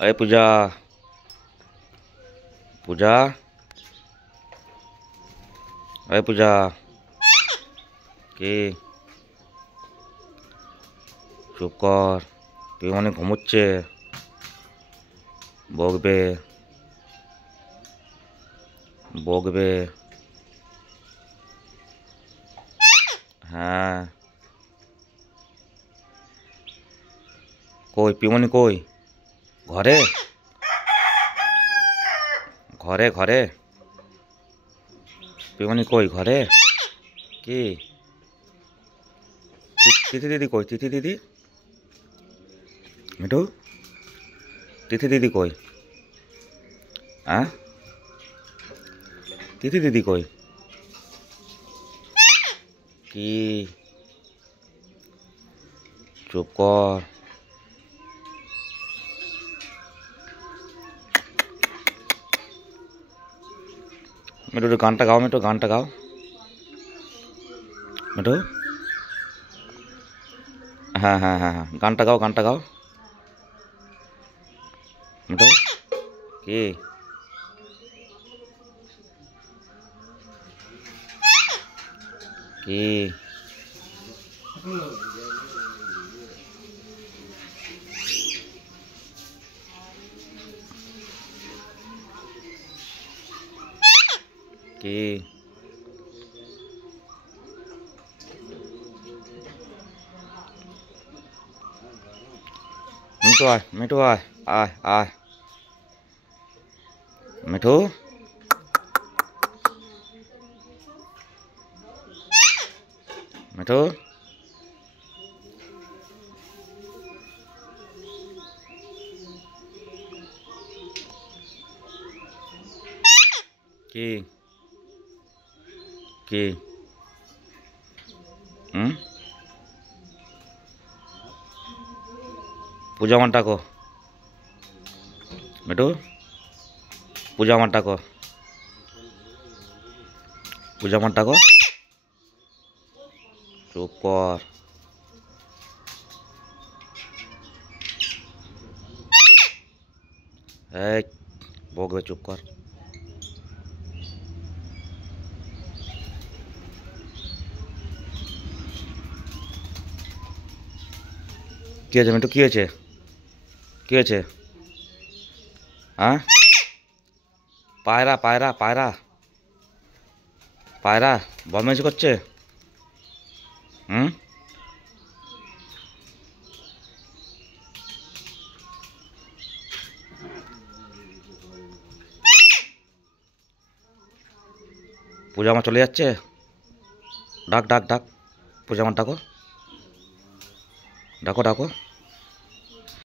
अरे पूजा, पूजा, अरे पूजा কি চুপ কর, তুই অনেক ঘুমোচ্ছে, বকবে বকবে। হ্যাঁ কই পিমনি কই? ঘরে ঘরে ঘরে পিমনি কই ঘরে? কি তিথি দিদি কই? তিথি দিদি, মিঠু তিথি দিদি কই? হ্যাঁ তিথি দিদি কই? কি চুপ কর। মিঠু একটু গানটা গাও, মিঠু গানটা গাও, মিঠু। হ্যাঁ হ্যাঁ হ্যাঁ হ্যাঁ গানটা গাও, গানটা গাও মিঠু। কি কি কি মিঠু আয়, মিঠু আয়, আয় আয় মিঠু। মিঠু কি কি पूजा मंटा को मिठू, पूजा मंटा को, पूजा मंटा को चुप कर। বকবে চুপ কর। কি হয়েছে মিঠু? কি হয়েছে? কি হয়েছে? হ্যাঁ পায়রা পায়রা পায়রা পায়রা বদমাইশি করছে। পূজা আমার চলে যাচ্ছে, ডাক ডাক ডাক, পূজা আমার ডাকো, ডাকো ডাকো।